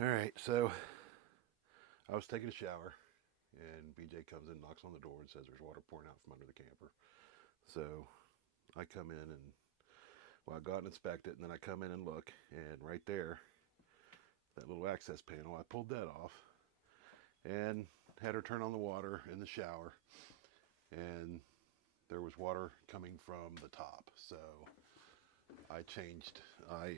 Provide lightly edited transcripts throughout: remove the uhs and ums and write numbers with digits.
All right, so I was taking a shower, and BJ comes in, knocks on the door, and says there's water pouring out from under the camper. So I come in and well, I go out and inspect it, and then I come in and look, and right there, that little access panel, I pulled that off and had her turn on the water in the shower, and there was water coming from the top. So I changed. I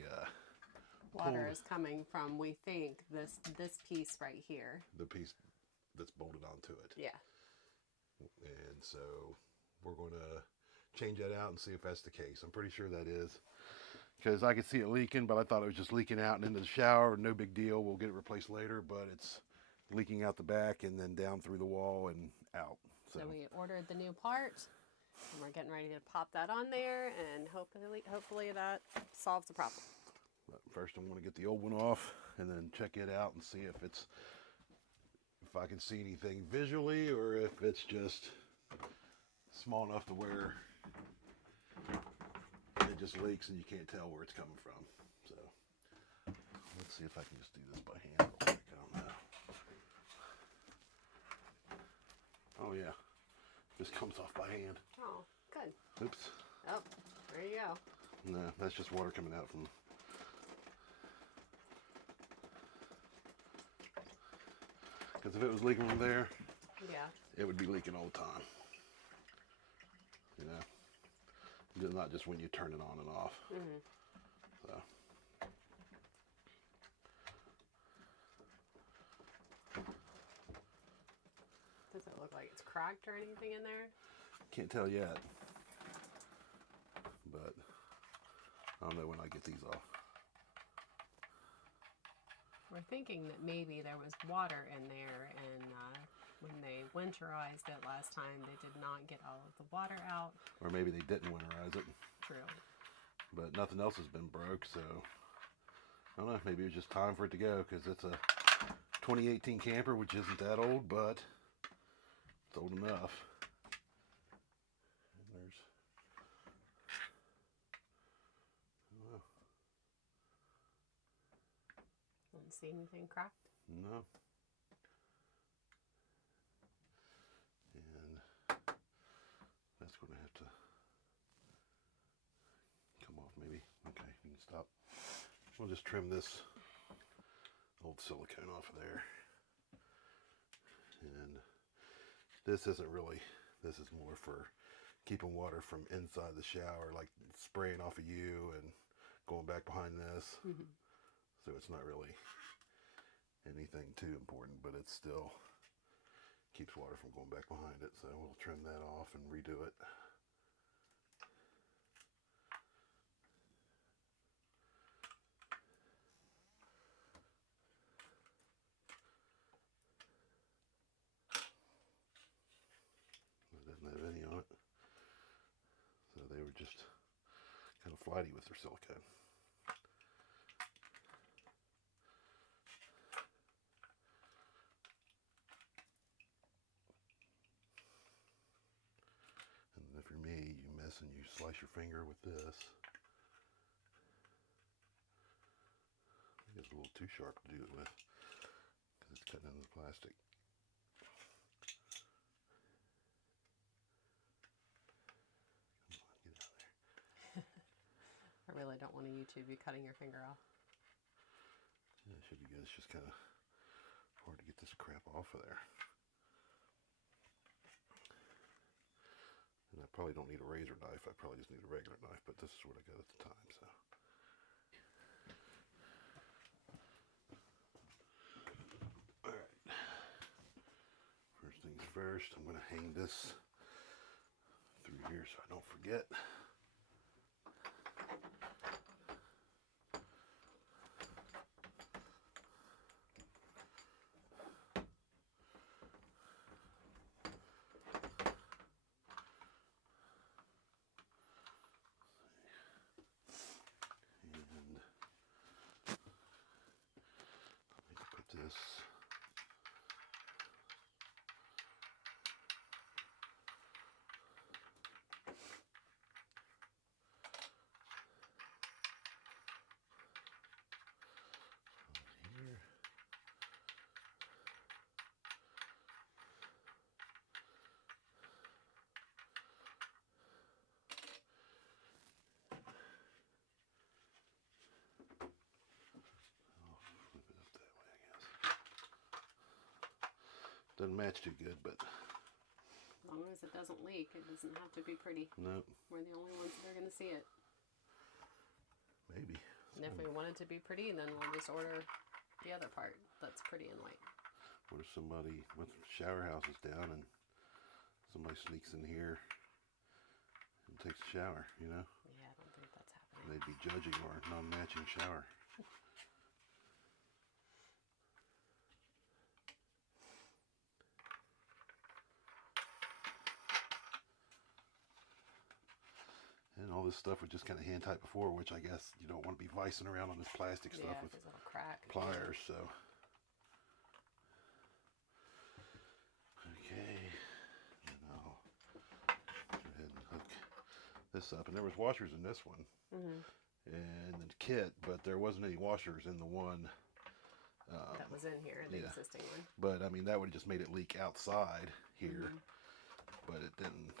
Water pulled is coming from, we think, this piece right here. the piece that's bolted onto it, Yeah. and so we're going to change that out and see if that's the case. I'm pretty sure that is because I could see it leaking, but I thought it was just leaking out and into the shower. No big deal. We'll get it replaced later, but it's leaking out the back and then down through the wall and out. So we ordered the new part, and we're getting ready to pop that on there, and hopefully that solves the problem. But first, I'm going to get the old one off and then check it out and see if I can see anything visually or if it's just small enough to where it just leaks and you can't tell where it's coming from. So let's see if I can just do this by hand real quick. I don't know. Oh yeah, this comes off by hand. Oh, good. Oops. Oh, there you go. No, that's just water coming out from. Because if it was leaking from there, Yeah. it would be leaking all the time. You know, not just when you turn it on and off. Mm-hmm. So. Does it look like it's cracked or anything in there? Can't tell yet, but I'll know when I get these off. We're thinking that maybe there was water in there, and when they winterized it last time, they did not get all of the water out. Or maybe they didn't winterize it. True. But nothing else has been broke, so I don't know. Maybe it was just time for it to go because it's a 2018 camper, which isn't that old, but it's old enough. And there's, I don't know. Don't see anything cracked. No. And that's going to have to come off maybe. Okay, you can stop. We'll just trim this old silicone off of there. And this isn't really, this is more for keeping water from inside the shower, like spraying off of you and going back behind this. Mm-hmm. So it's not really anything too important, but it still keeps water from going back behind it. So we'll trim that off and redo it. It doesn't have any on it. So they were just kind of flighty with their silicone. And if you're me, you miss and you slice your finger with this. I think it's a little too sharp to do it with because it's cutting into the plastic. Come on, get out of there. I really don't want to YouTube you cutting your finger off. Yeah, it should be good. It's just kind of hard to get this crap off of there. And I probably don't need a razor knife. I probably just need a regular knife, but this is what I got at the time, so. Alright. First things first, I'm going to hang this through here so I don't forget. And I need to put this here. Doesn't match too good, but As long as it doesn't leak, it doesn't have to be pretty. nope. We're the only ones that are going to see it. Maybe. And if we want it to be pretty, then we'll just order the other part that's pretty and white. What if somebody with shower houses down and somebody sneaks in here and takes a shower, you know? Yeah, I don't think that's happening. They'd be judging our non-matching shower. And all this stuff was just kind of hand tight before, which I guess you don't want to be vicing around on this plastic stuff with because it'll crack. pliers, so. Okay, and I'll go ahead and hook this up. And there was washers in this one, and the kit, but there wasn't any washers in the one. That was in here, the existing one. But I mean, that would have just made it leak outside here, but it didn't.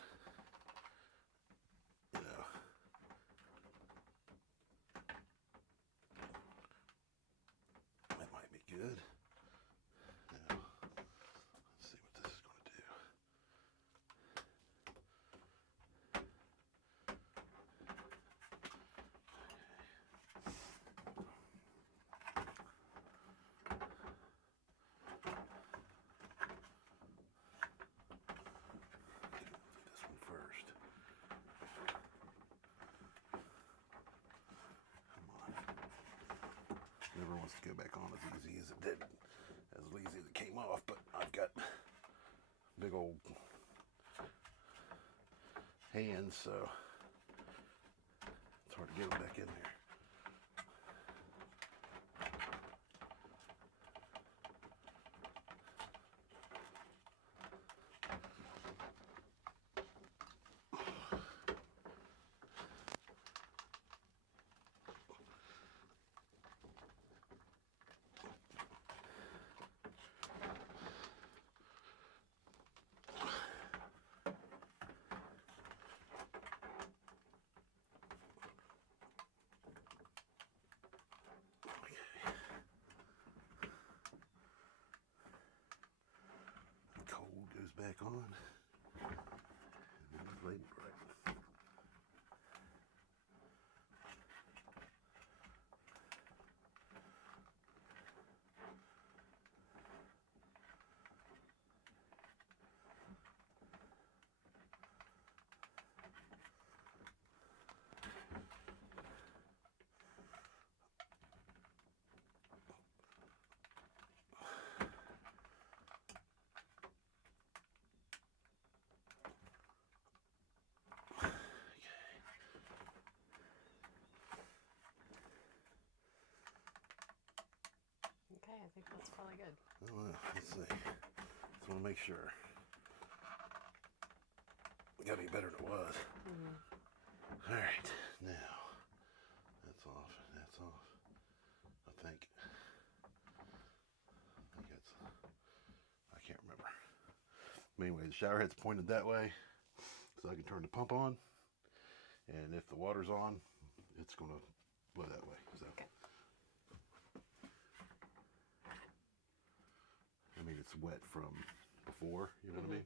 You know. That might be good. Now, let's see what this is going to do. This one first. Come on. Never wants to go back on as easy as it did, as easy as it came off, but I've got big old hands, so it's hard to get them back in there. Cold goes back on, and then the label right. Okay, I think that's probably good. Well, let's see. Just want to make sure. It got to be better than it was. All right, now that's off. That's off. I think it's. I can't remember. But anyway, the shower head's pointed that way, so I can turn the pump on. And if the water's on, it's going to blow that way. So. Okay. I mean, it's wet from before, you know what I mean?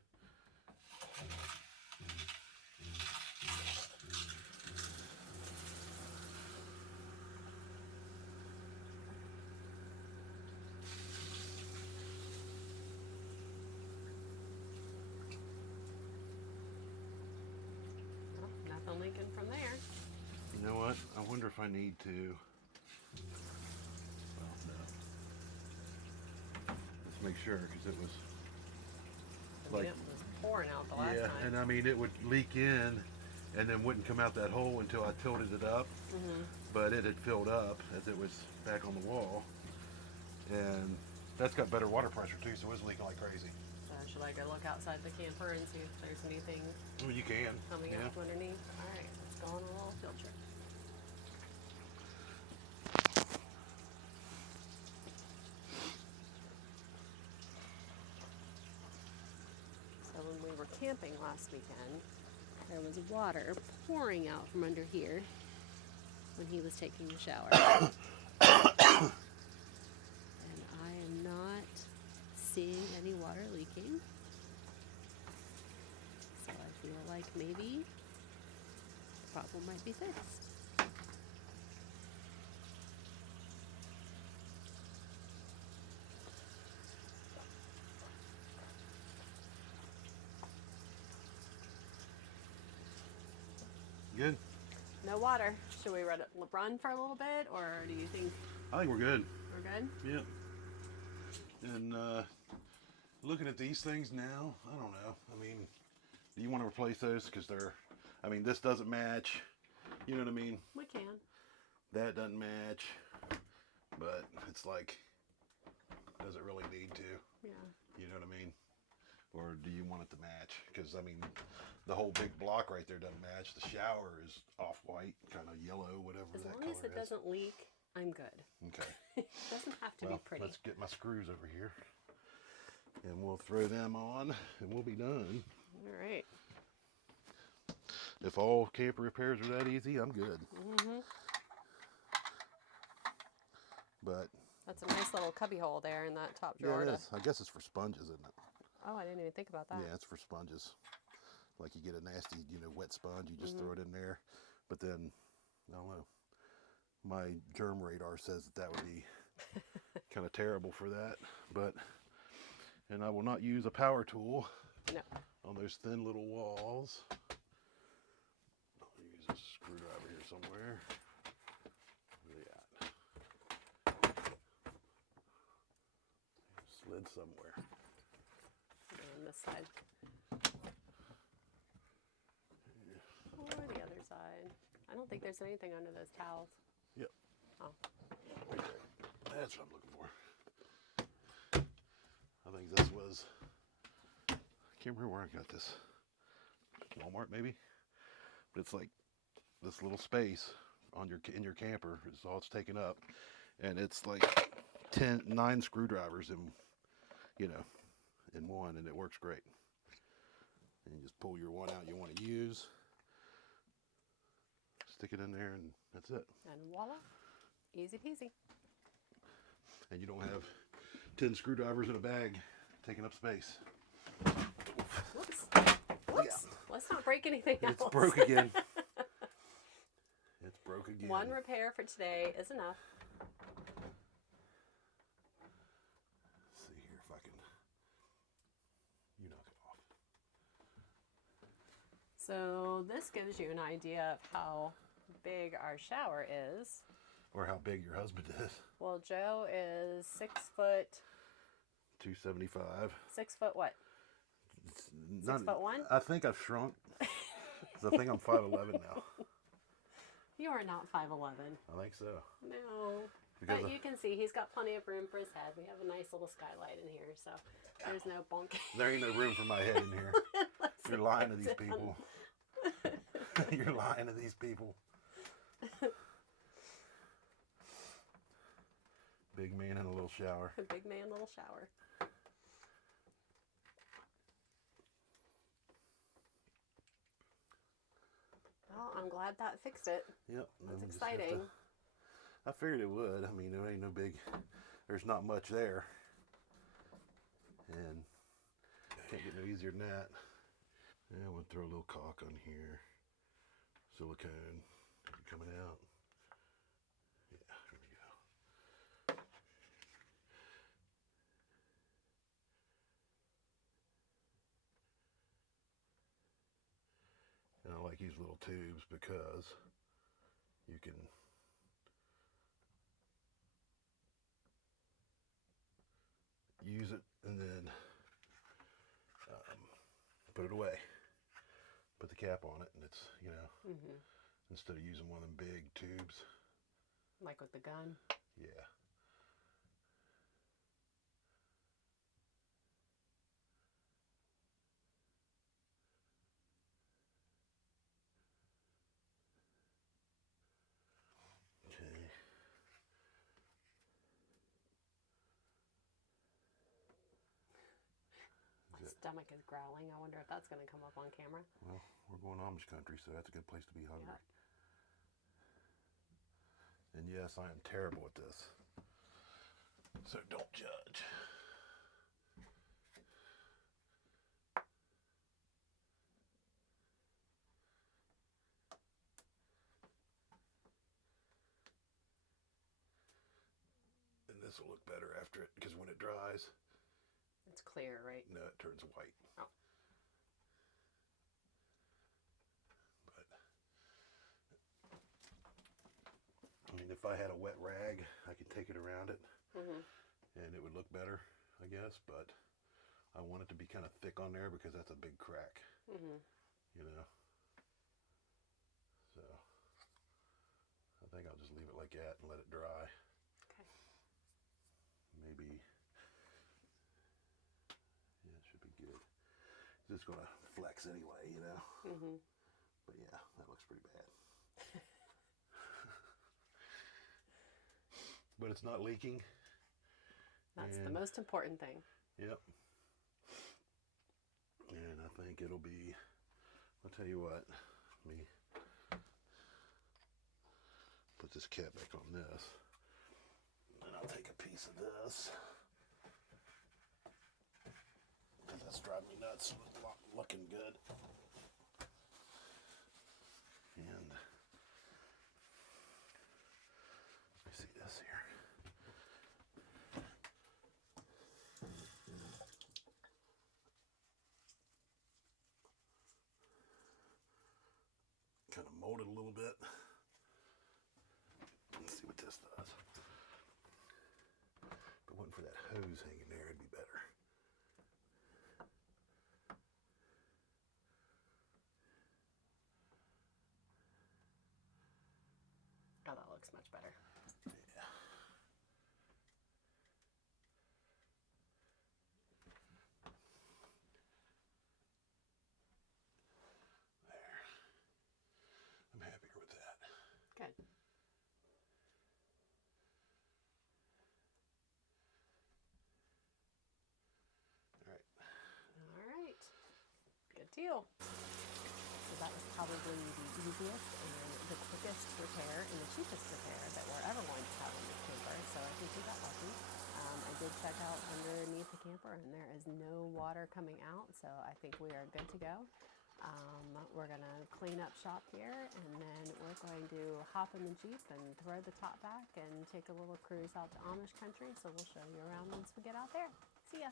Well, nothing leaking from there. You know what? I wonder if I need to. Well, no. Let's make sure, because it was. I mean, it was pouring out the last Yeah, time. and I mean, it would leak in and then wouldn't come out that hole until I tilted it up. But it had filled up as it was back on the wall. And that's got better water pressure too, so it was leaking like crazy. Should I go look outside the camper and see if there's anything Well, you can. coming Yeah. up underneath? All right, let's go on a little field trip. So when we were camping last weekend, there was water pouring out from under here when he was taking the shower. And I am not seeing any water leaking. like maybe the problem might be fixed. Good. No water. Should we run for a little bit, or do you think I think we're good. we're good? Yep. And looking at these things now, I don't know. I mean, do you want to replace those? Because they're, I mean, this doesn't match. You know what I mean? We can. That doesn't match. But it's like, does it really need to? Yeah. You know what I mean? Or do you want it to match? Because, I mean, the whole big block right there doesn't match. The shower is off-white, kind of yellow, whatever As that long color as it is. doesn't leak, I'm good. Okay. It doesn't have to Well, be pretty. let's get my screws over here. And we'll throw them on, and we'll be done. All right. If all camper repairs are that easy, I'm good. Mm-hmm. But That's a nice little cubby hole there in that top yeah, drawer. it is. I guess it's for sponges, isn't it? Oh, I didn't even think about that. Yeah, it's for sponges. Like you get a nasty, wet sponge, you just throw it in there. But then, I don't know. My germ radar says that would be kind of terrible for that. But, and I will not use a power tool No. on those thin little walls. I'll use a screwdriver here somewhere. Where they at? Slid somewhere. On this side. Or the other side. I don't think there's anything under those towels. Yep. Oh. Right there. That's what I'm looking for. I think this was, I can't remember where I got this. Walmart maybe? But it's like this little space on in your camper is all it's taken up. And it's like 9 screwdrivers in one, and it works great. And you just pull your one out you want to use, stick it in there, and that's it. And voila. Easy peasy. And you don't have 10 screwdrivers in a bag taking up space. Whoops. Whoops. Yeah. Let's not break anything else. It's broke again. It's broke again. One repair for today is enough. Let's see here if I can. You knock it off. So this gives you an idea of how big our shower is. Or how big your husband is. Well, Joe is 6 foot. 275. 6 foot what? It's 6 foot 1? I think I've shrunk. 'Cause I think I'm 5'11" now. You are not 5'11". I think so. No. Because But you can see he's got plenty of room for his head. We have a nice little skylight in here, so there's no bonking. there ain't no room for my head in here. You're lying to these people. You're lying to these people. Big man in a little shower. A big man, little shower. Well, I'm glad that fixed it. Yep. That's just have to- exciting. I figured it would. I mean, there ain't no big, there's not much there. And can't get no easier than that. Yeah, we'll throw a little caulk on here. Silicone coming out. Yeah, there we go. And I like these little tubes because you can use it and then put it away. Put the cap on it, and it's, instead of using one of them big tubes. Like with the gun. Yeah. Okay. My stomach is growling. I wonder if that's going to come up on camera. Well, we're going Amish country, so that's a good place to be hungry. Yeah. And yes, I am terrible at this. So don't judge. this will look better after it, because when it dries, It's clear, right? no, it turns white. Oh. But I mean, if I had a wet rag, I could take it around it, and it would look better, I guess. But I want it to be kind of thick on there because that's a big crack, you know. So I think I'll just leave it like that and let it dry. Okay. Maybe, yeah, it should be good. It's just gonna flex anyway, you know. But yeah, that looks pretty bad. But it's not leaking. That's the And- most important thing. Yep. And I think it'll be, I'll tell you what, let me put this cap back on this. And I'll take a piece of this. Because that's driving me nuts. It's looking good. And let me see this here. Kind of mold it a little bit. Let's see what this does. If it wasn't for that hose hanging there, it'd be better. Oh, that looks much better. Yeah. There. I'm happier with that. Good. All right. All right. Good deal. So that was probably the easiest and the quickest repair and the cheapest repair that we're ever going to have in this camper. So I think we got lucky. I did check out underneath the camper and there is no water coming out. So I think we are good to go. We're going to clean up shop here and then we're going to hop in the Jeep and throw the top back and take a little cruise out to Amish country. So we'll show you around once we get out there. See ya.